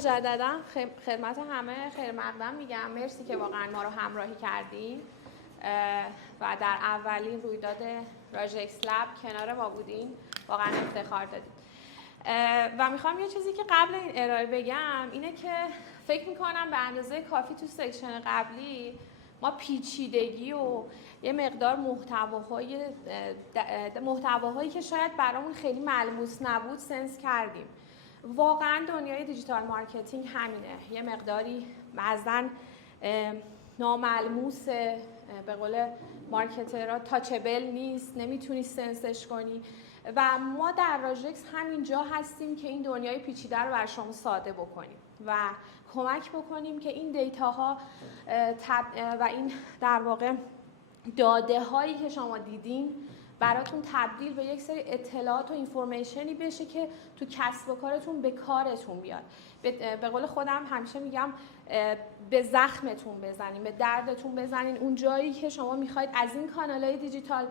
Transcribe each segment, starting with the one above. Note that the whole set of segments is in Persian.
مجددا خدمت همه خیر مقدم میگم. مرسی که واقعا ما رو همراهی کردین و در اولین رویداد راژکس لب کنار ما بودین. واقعا افتخار دادید. و میخوام یه چیزی که قبل این ارائه بگم اینه که فکر میکنم به اندازه کافی تو سکشن قبلی ما پیچیدگی و یه مقدار محتواهایی که شاید برامون خیلی ملموس نبود سنس کردیم. واقعا دنیای دیجیتال مارکتینگ همینه، یه مقداری بعضن ناملموسه، به قول مارکترها تاچبل نیست، نمیتونی سنسش کنی و ما در راژکس همینجا هستیم که این دنیای پیچیده رو بر شما ساده بکنیم و کمک بکنیم که این دیتاها و این در واقع داده هایی که شما دیدین براتون تبدیل به یک سری اطلاعات و اینفورمیشنی بشه که تو کسب و کارتون به کارتون بیاد. به قول خودم همیشه میگم به زخمتون بزنین، به دردتون بزنین، اون جایی که شما میخواید از این کانال‌های دیجیتال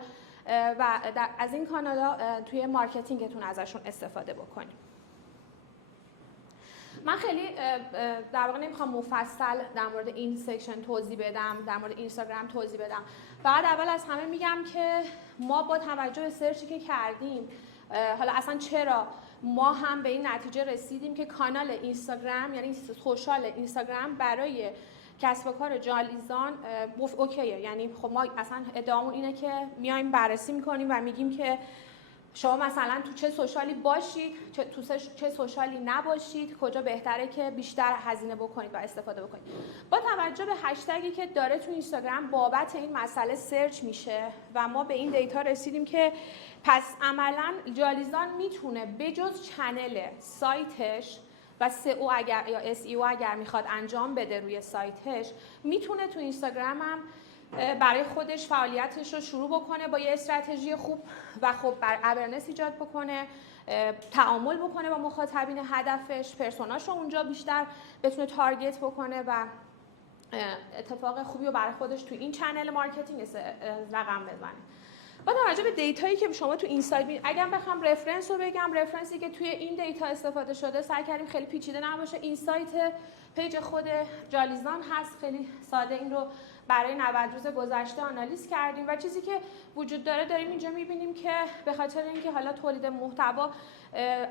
و از این کانال‌ها توی مارکتینگتون ازشون استفاده بکنید. من خیلی در واقع نمیخوام مفصل در مورد این سکشن توضیح بدم، در مورد اینستاگرام توضیح بدم. بعد اول از همه میگم که ما با توجه به سرچی که کردیم، حالا اصلا چرا ما هم به این نتیجه رسیدیم که کانال اینستاگرام یعنی سوشال اینستاگرام برای کسب و کار جالیزان اوکیه. یعنی خب ما اصلا ادعامون اینه که میایم بررسی میکنیم و میگیم که شما مثلا تو چه سوشالی باشید، تو چه سوشالی نباشید، کجا بهتره که بیشتر هزینه بکنید و استفاده بکنید. با توجه به هشتگی که داره تو اینستاگرام بابت این مسئله سرچ میشه و ما به این دیتا رسیدیم که پس عملاً جالیزان میتونه بجز چنل سایتش و SEO یا SEO اگر میخواد انجام بده روی سایتش، میتونه تو اینستاگرام هم برای خودش فعالیتش رو شروع بکنه با یه استراتژی خوب و خب اورنس ایجاد بکنه، تعامل بکنه با مخاطبین هدفش، پرسوناش رو اونجا بیشتر بتونه تارگت بکنه و اتفاق خوبی رو برای خودش تو این چنل مارکتینگ رقم بزنه. با توجه به دیتایی که شما تو این سایت ببینید، اگر بخوام رفرنس رو بگم، رفرنسی که توی این دیتا استفاده شده سعی کردیم خیلی پیچیده نباشه. این سایت پیج خود جالیزان هست، خیلی ساده این رو برای 90 روز گذشته آنالیز کردیم و چیزی که وجود داره داریم اینجا می‌بینیم که به خاطر اینکه حالا تولید محتوا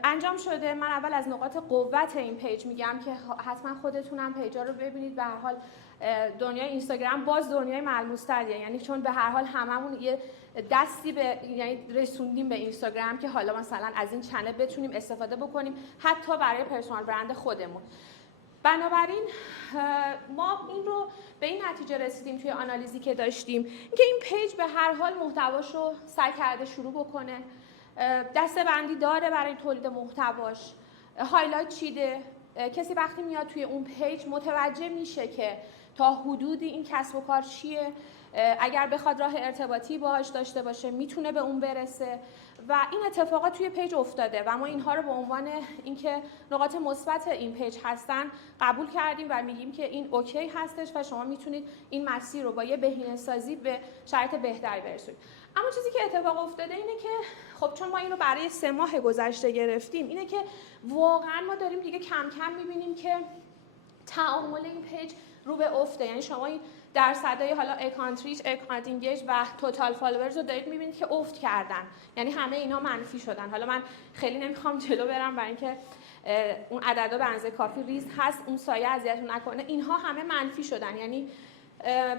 انجام شده، من اول از نقاط قوت این پیج میگم که حتما خودتونم پیجا رو ببینید. به هر حال دنیای اینستاگرام باز دنیای ملموس‌تریه، یعنی چون به هر حال هممون یه دستی به یعنی رسوندیم به اینستاگرام که حالا مثلا از این چنل بتونیم استفاده بکنیم حتی برای پرسونال برند خودمون. بنابراین ما این رو به این نتیجه رسیدیم توی آنالیزی که داشتیم اینکه این پیج به هر حال محتواش رو سعی کرده شروع بکنه، دسته بندی داره برای تولید محتواش، هایلایت چیده. کسی وقتی میاد توی اون پیج متوجه میشه که تا حدودی این کسب و کار چیه، اگر بخواد راه ارتباطی باهاش داشته باشه میتونه به اون برسه و این اتفاقات توی پیج افتاده و ما اینها رو به عنوان اینکه نقاط مثبت این پیج هستن قبول کردیم و میگیم که این اوکی هستش و شما میتونید این مسیر رو با یه بهینه‌سازی به شرایط بهتری برسونید. اما چیزی که اتفاق افتاده اینه که خب چون ما اینو برای 3 ماه گذشته گرفتیم، اینه که واقعا ما داریم دیگه کم کم میبینیم که تعامل این پیج رو به افته. یعنی شما این درصدهای حالا اکانت ریچ، اکانت اینگیج و توتال فالوورز رو دارید میبینید که افت کردن، یعنی همه اینا منفی شدن. حالا من خیلی نمیخوام جلو برم برای اینکه اون عددا به اندازه کافی ریز هست، اون سایه اذیتتون نکنه. اینها همه منفی شدن، یعنی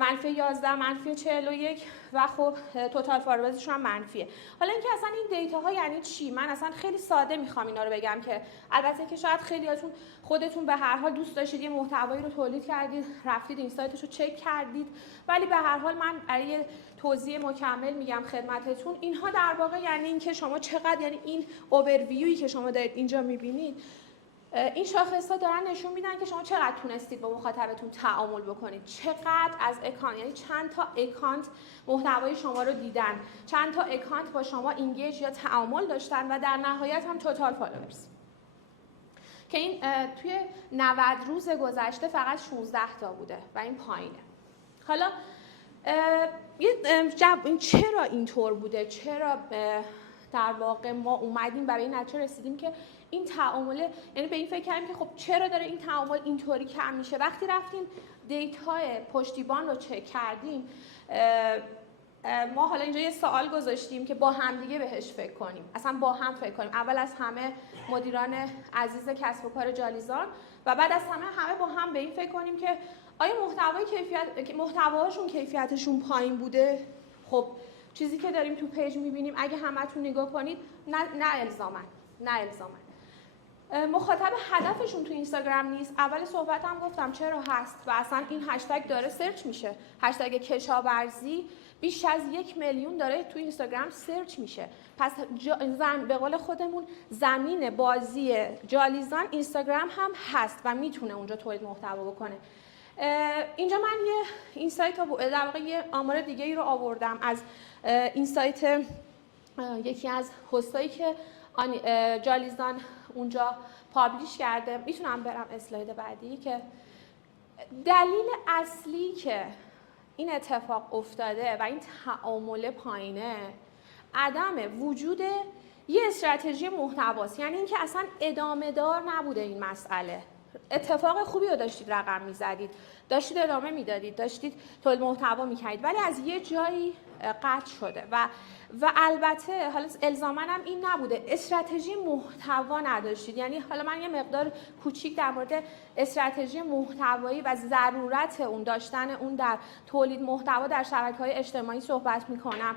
منفی 11، منفی 41 و خب توتال فالوورزش هم منفیه. حالا اینکه اصلا این دیتا ها یعنی چی، من اصلا خیلی ساده میخوام اینا رو بگم که البته که شاید خیلیاتون خودتون به هر حال دوست داشتید یه محتوایی رو تولید کردید، رفتید این سایتش رو چک کردید، ولی به هر حال من برای توضیح مکمل میگم خدمتتون. اینها در واقع یعنی اینکه شما چقدر، یعنی این اوورویویی که شما دارید اینجا میبینید، این شاخص‌ها دارن نشون میدن که شما چقدر تونستید با مخاطبتون تعامل بکنید، چقدر از اکانت، یعنی چند تا اکانت محتوای شما رو دیدن، چند تا اکانت با شما اینگیج یا تعامل داشتن و در نهایت هم توتال فالوورز که این توی 90 روز گذشته فقط 16 تا بوده و این پایینه. حالا این چرا اینطور بوده، چرا در واقع ما اومدیم برای این نتیجه رسیدیم که این تعامل، یعنی به این فکر کردیم که خب چرا داره این تعامل اینطوری کم میشه. وقتی رفتیم دیتای پشتیبان رو چک کردیم، ما حالا اینجا یه سوال گذاشتیم که با هم دیگه بهش فکر کنیم، اصلا با هم فکر کنیم. اول از همه مدیران عزیز کسب و کار جالیزان و بعد از همه با هم به این فکر کنیم که آیا محتواشون کیفیتشون پایین بوده؟ خب چیزی که داریم تو پیج میبینیم اگه همتون نگاه کنید نه الزامن مخاطب هدفشون تو اینستاگرام نیست. اول صحبتم گفتم چرا هست و اصلا این هشتگ داره سرچ میشه. هشتگ کشاورزی بیش از 1 میلیون داره تو اینستاگرام سرچ میشه. پس به قول خودمون زمین بازی جالیزان اینستاگرام هم هست و میتونه اونجا تولید محتوا بکنه. اینجا من یه اینسایت در واقع یه آمار دیگه ای رو آوردم از اینسایت یکی از هستایی که جالیزان اونجا پابلیش کرده. میتونم برم اسلاید بعدی که دلیل اصلی که این اتفاق افتاده و این تعامل پایینه عدم وجود یه استراتژی محتواست. یعنی اینکه اصلا ادامه دار نبوده این مسئله. اتفاق خوبی رو داشتید رقم میزدید، داشتید ادامه میدادید، داشتید تولید محتوا میکردید، ولی از یه جایی قطع شده و البته حالا الزاماً هم این نبوده، استراتژی محتوا نداشتید. یعنی حالا من یه مقدار کوچیک در مورد استراتژی محتوایی و ضرورت اون داشتن اون در تولید محتوا در شبکه‌های اجتماعی صحبت میکنم.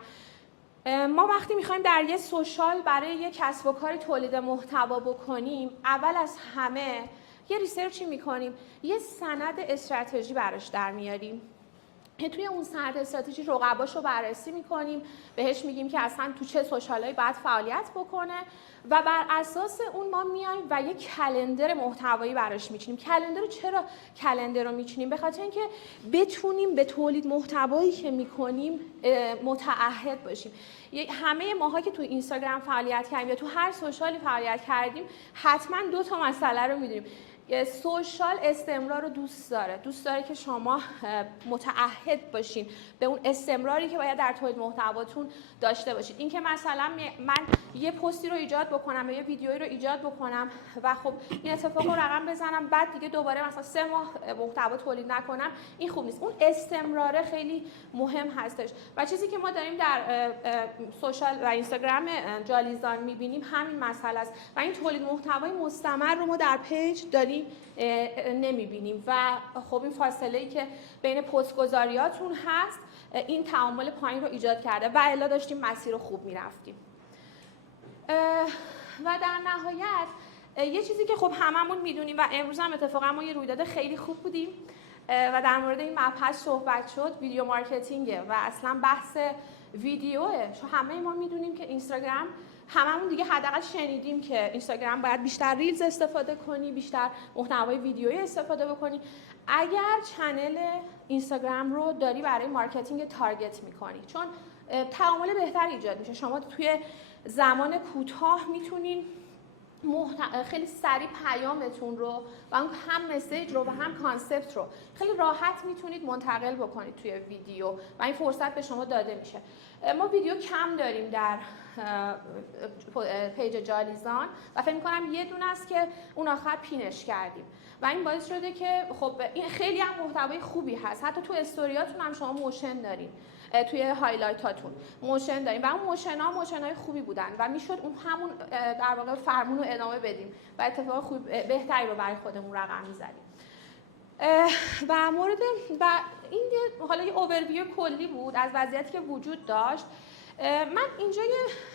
ما وقتی میخوایم در یه سوشال برای یه کسب و کار تولید محتوا بکنیم، اول از همه یه ریسرچی میکنیم، یه سند استراتژی براش در میاریم که توی اون سند استراتژی رقباش رو بررسی میکنیم، بهش میگیم که اصلا تو چه سوشالایی باید فعالیت بکنه و بر اساس اون ما میایم و یه کلندر محتوایی براش میچینیم. کلندر رو چرا کلندر رو میچینیم؟ به خاطر اینکه بتونیم به تولید محتوایی که میکنیم متعهد باشیم. همه ماها که تو اینستاگرام فعالیت کردیم یا تو هر سوشالی فعالیت کردیم حتما 2 تا مسئله رو میدونیم. سوشال استمرار رو دوست داره که شما متعهد باشین به اون استمراری که باید در تولید محتواتون داشته باشید. این که مثلا من یه پستی رو ایجاد بکنم یا یه ویدیویی رو ایجاد بکنم و خب این اتفاق رو رقم بزنم بعد دیگه دوباره مثلا 3 ماه محتوا تولید نکنم، این خوب نیست. اون استمراره خیلی مهم هستش و چیزی که ما داریم در سوشال و اینستاگرام جالیزان میبینیم همین مسئله است و این تولید محتوای مستمر رو ما در پیج داریم نمیبینیم و خب این فاصله‌ای که بین پست گذاریاتون هست این تعامل پایین رو ایجاد کرده و الا داشتیم مسیر رو خوب میرفتیم. و در نهایت یه چیزی که خب هممون میدونیم و امروز هم اتفاقا ما یه رویداد خیلی خوب بودیم و در مورد این مبحث صحبت شد، ویدیو مارکتینگه و اصلا بحث ویدیوه. چون همه ما میدونیم که اینستاگرام، هممون دیگه حداقل شنیدیم که اینستاگرام باید بیشتر ریلز استفاده کنی، بیشتر محتوای ویدیویی استفاده بکنی. اگر چنل اینستاگرام رو داری برای مارکتینگ تارگت میکنی، چون تعامل بهتر ایجاد میشه، شما توی زمان کوتاه میتونین خیلی سریع پیامتون رو و اون هم مسیج رو و هم کانسپت رو خیلی راحت میتونید منتقل بکنید توی ویدیو و این فرصت به شما داده میشه. ما ویدیو کم داریم در پیج جالیزان و فکر می‌کنم یه دونه است که اون آخر پینش کردیم و این باعث شده که خب این خیلی هم محتوای خوبی هست. حتی تو استوریاتون هم شما موشن دارین، توی هایلایتاتون موشن داریم و اون موشن‌های خوبی بودن و میشد اون همون در واقع فرمون رو ادامه بدیم و اتفاق خوب بهتری رو برای خودمون رقم می‌زدیم. و این حالا یه اوورویو کلی بود از وضعیتی که وجود داشت. من اینجا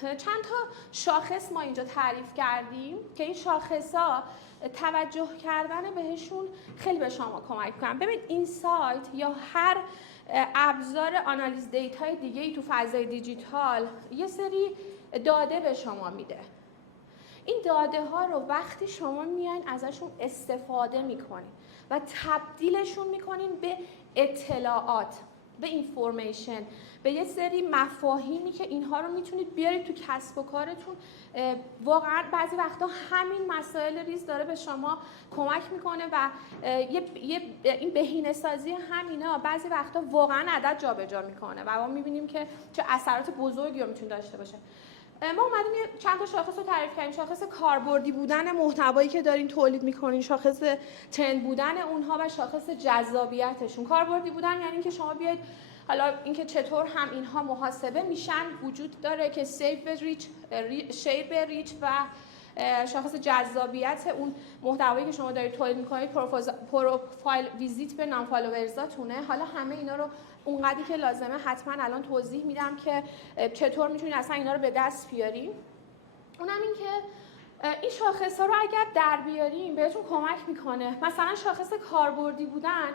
چند تا شاخص ما اینجا تعریف کردیم که این شاخص‌ها توجه کردن بهشون خیلی به شما کمک می‌کنن. ببین این سایت یا هر ابزار آنالیز دیتای دیگه‌ای تو فضای دیجیتال یه سری داده به شما میده. این داده ها رو وقتی شما میاین ازشون استفاده میکنین و تبدیلشون میکنین به اطلاعات، به اینفورمیشن، به یه سری مفاهیمی که اینها رو میتونید بیارید تو کسب و کارتون. واقعا بعضی وقتا همین مسائل ریز داره به شما کمک میکنه و این بهینه‌سازی همینا بعضی وقتا واقعا عدد جابجا میکنه و ما میبینیم که چه اثرات بزرگی رو میتونه داشته باشه. ما اومدیم یه چند تا شاخص رو تعریف کردیم. شاخص کاربردی بودن محتوایی که دارین تولید میکنین، شاخص ترند بودن اونها و شاخص جذابیتشون. کاربردی بودن یعنی اینکه شما بیاید، حالا اینکه چطور هم اینها محاسبه میشن وجود داره که سیو به ریچ، شیر به ریچ، و شاخص جذابیت اون محتوایی که شما دارید تولید میکنید، پروفایل ویزیت به نام فالوورزاتونه. حالا همه اینا رو اونقدری که لازمه حتما الان توضیح میدم که چطور میتونید اصلا اینا رو به دست بیاریم. اونم این که این شاخص ها رو اگر در بیاریم بهتون کمک میکنه. مثلا شاخص کاربردی بودن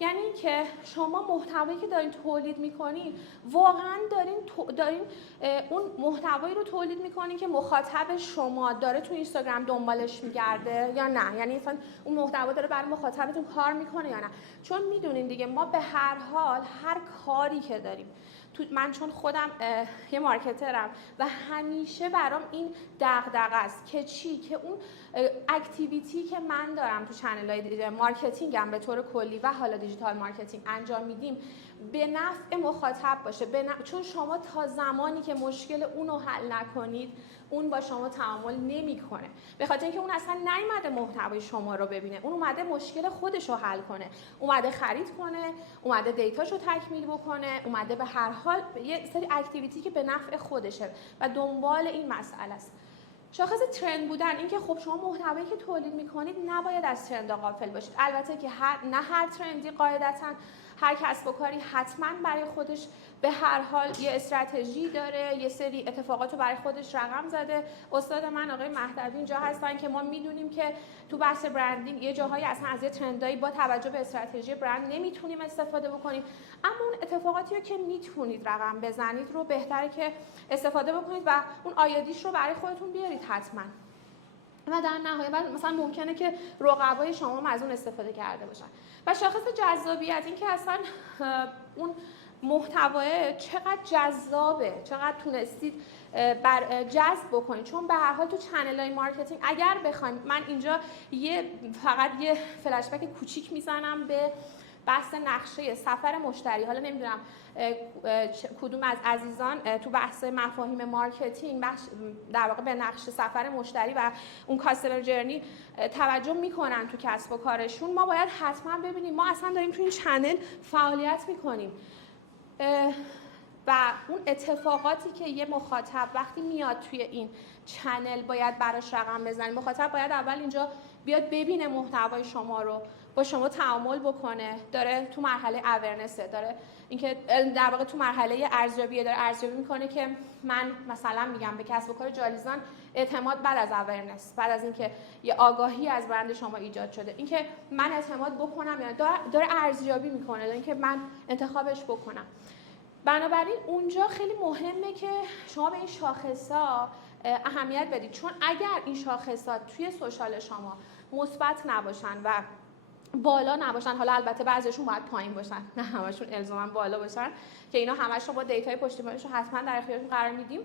یعنی اینکه شما محتوایی که دارین تولید میکنین واقعا دارین اون محتوایی رو تولید میکنین که مخاطب شما داره تو اینستاگرام دنبالش میگرده یا نه، یعنی مثلا اون محتوا داره برای مخاطبتون کار میکنه یا نه. چون میدونین دیگه ما به هر حال هر کاری که داریم، من چون خودم یه مارکترم و همیشه برام این دغدغه است که چی، که اون اکتیویتی که من دارم تو چنل‌های مارکتینگم به طور کلی و حالا دیجیتال مارکتینگ انجام میدیم به نفع مخاطب باشه. چون شما تا زمانی که مشکل اون رو حل نکنید اون با شما تعامل نمیکنه، به خاطر اینکه اون اصلا نیومده محتوای شما رو ببینه، اون اومده مشکل خودش رو حل کنه، اومده خرید کنه، اومده دیتاشو تکمیل بکنه، اومده به هر حال یه سری اکتیویتی که به نفع خودشه و دنبال این مسئله است. شاخص ترند بودن این که خب شما محتوایی که تولید میکنید نباید از ترند غافل باشید. البته که نه هر ترندی قاعدتاً، هر کسب و کاری حتما برای خودش به هر حال یه استراتژی داره، یه سری اتفاقات رو برای خودش رقم زده. استاد من آقای مهدوی اینجا هستن که ما میدونیم که تو بحث برندینگ یه جاهایی اصلا از یه ترندایی با توجه به استراتژی برند نمیتونیم استفاده بکنیم، اما اون اتفاقاتی رو که میتونید رقم بزنید رو بهتره که استفاده بکنید و اون آیدیش رو برای خودتون بیارید حتما. و در نهایت مثلا ممکنه که رقبای شما هم از اون استفاده کرده باشن. و شاخص جذابیت این که اصلا اون محتوای چقدر جذابه، چقدر تونستید جذب بکنید. چون به هر حال تو چنل‌های مارکتینگ اگر بخوایم، من اینجا فقط یه فلش بک کوچیک میزنم به بحث نقشه سفر مشتری. حالا نمیدونم کدوم از عزیزان تو بحث مفاهیم مارکتینگ در واقع به نقشه سفر مشتری و اون کاستمر جرنی توجه میکنن تو کسب و کارشون. ما باید حتما ببینیم ما اصلا داریم تو این چنل فعالیت میکنیم و اون اتفاقاتی که یه مخاطب وقتی میاد توی این چنل باید براش رقم بزنیم. مخاطب باید اول اینجا بیاد ببینه محتوای شما رو، با شما تعامل بکنه، داره تو مرحله اورنسه، داره اینکه در واقع تو مرحله ارزیابیه، داره ارزیابی میکنه که من مثلا میگم به کسب و کار جالیزان اعتماد بعد از اورنس، بعد از اینکه یه آگاهی از برند شما ایجاد شده، اینکه من اعتماد بکنم یا داره ارزیابی میکنه، داره اینکه من انتخابش بکنم. بنابراین اونجا خیلی مهمه که شما به این شاخص‌ها اهمیت بدید، چون اگر این شاخص‌ها توی سوشال شما مثبت نباشن و بالا نباشن، حالا البته بعضیشون باید پایین باشن، نه همشون الزاما بالا باشن که اینا همش رو با دیتای پشتیبانیش رو حتما در اختیارتون قرار میدیم،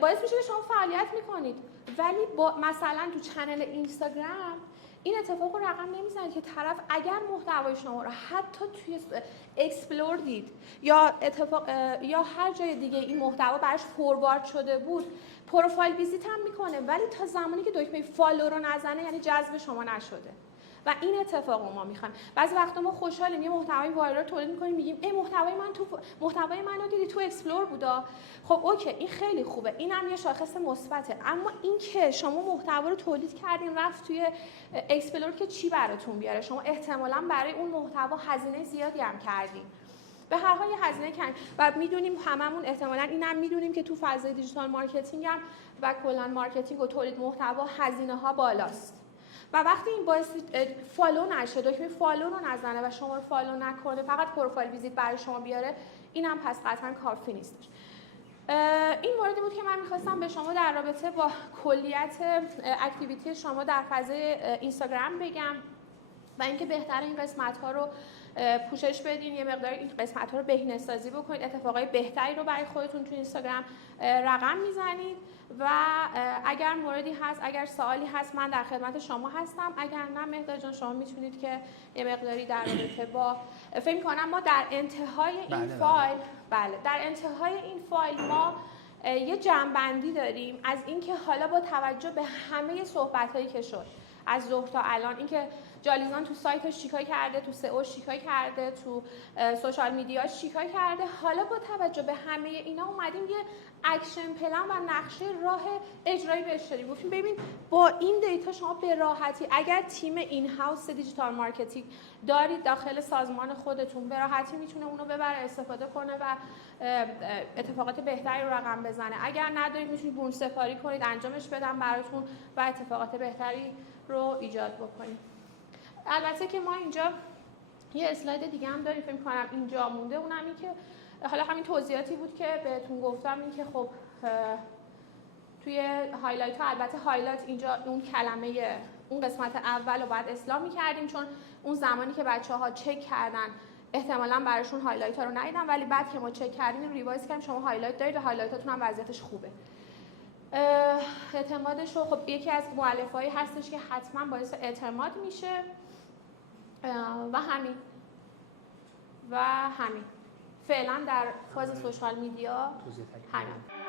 باعث میشه که شما فعالیت میکنید. ولی با مثلا تو چنل اینستاگرام این اتفاق رو رقم نمیزنید که طرف اگر محتوای شما رو حتی توی اکسپلور دید یا هر جای دیگه این محتوا براش فوروارد شده بود، پروفایل ویزیت هم میکنه، ولی تا زمانی که دکمه فالو رو نزنه یعنی جذب شما نشده. و این اتفاق ما میخوایم. بعضی وقتا ما خوشحالیم یه محتوای وایرال تولید می‌کنیم، میگیم محتوای منو دیدی تو اکسپلور بودا. خب اوکی، این خیلی خوبه، اینم یه شاخص مثبته، اما این که شما محتوا رو تولید کردین رفت توی اکسپلور که چی براتون بیاره؟ شما احتمالاً برای اون محتوا هزینه زیادی هم کردین. به هر حال هزینه کردیم و میدونیم هممون احتمالاً اینم میدونیم که تو فضای دیجیتال مارکتینگ هم و کلا مارکتینگ و تولید محتوا هزینه‌ها بالاست. و وقتی این باعث فالو نشه، دکمه فالو رو نزنه و شما رو فالو نکنه، فقط پروفایل ویزیت برای شما بیاره، اینم پس قطعا کافی نیستش. این موردی بود که من میخواستم به شما در رابطه با کلیت اکتیویتی شما در فضای اینستاگرام بگم و اینکه بهتره این قسمت‌ها رو پوشش بدین، یه مقدار این قسمت‌ها رو بهینه‌سازی بکنید، اتفاقای بهتری رو برای خودتون تو اینستاگرام رقم میزنید. و اگر موردی هست، اگر سوالی هست، من در خدمت شما هستم. اگر نه مهداد جان شما میتونید که یه مقداری در رابطه با فکر کنم ما در انتهای این فایل در انتهای این فایل ما یه جمع‌بندی داریم از اینکه حالا با توجه به همه صحبت‌هایی که شد از ظهر تا الان، اینکه جالیزان تو سایتش چیکار کرده، تو سئوش چیکار کرده، تو سوشال میدیاش چیکار کرده، حالا با توجه به همه اینا اومدیم یه اکشن پلن و نقشه راه اجرایی بهش دادیم. گفتیم ببین با این دیتا شما به راحتی اگر تیم این هاوس دیجیتال مارکتینگ دارید داخل سازمان خودتون، به راحتی میتونه اونو ببره استفاده کنه و اتفاقات بهتری رو رقم بزنه. اگر ندارید میتونید بون سپاری کنید، انجامش بدن براتون و اتفاقات بهتری رو ایجاد بکنید. البته که ما اینجا یه اسلاید دیگه هم داریم، فکر کنم اینجا مونده، اونم این که حالا همین توضیحاتی بود که بهتون گفتم، این که خب توی هایلایت ها، البته هایلایت اینجا اون کلمه اون قسمت اول رو باید اصلاح می‌کردیم چون اون زمانی که بچه‌ها چک کردن احتمالاً براشون هایلایت ها رو ندیدن، ولی بعد که ما چک کردیم ریوایز کردیم شما هایلایت دارید و هایلایتاتون هم وضعیتش خوبه. اعتمادش رو خب یکی از مؤلفه‌هایی هستش که حتما باعث اعتماد میشه و همین فعلا در فاز سوشال میدیا همین.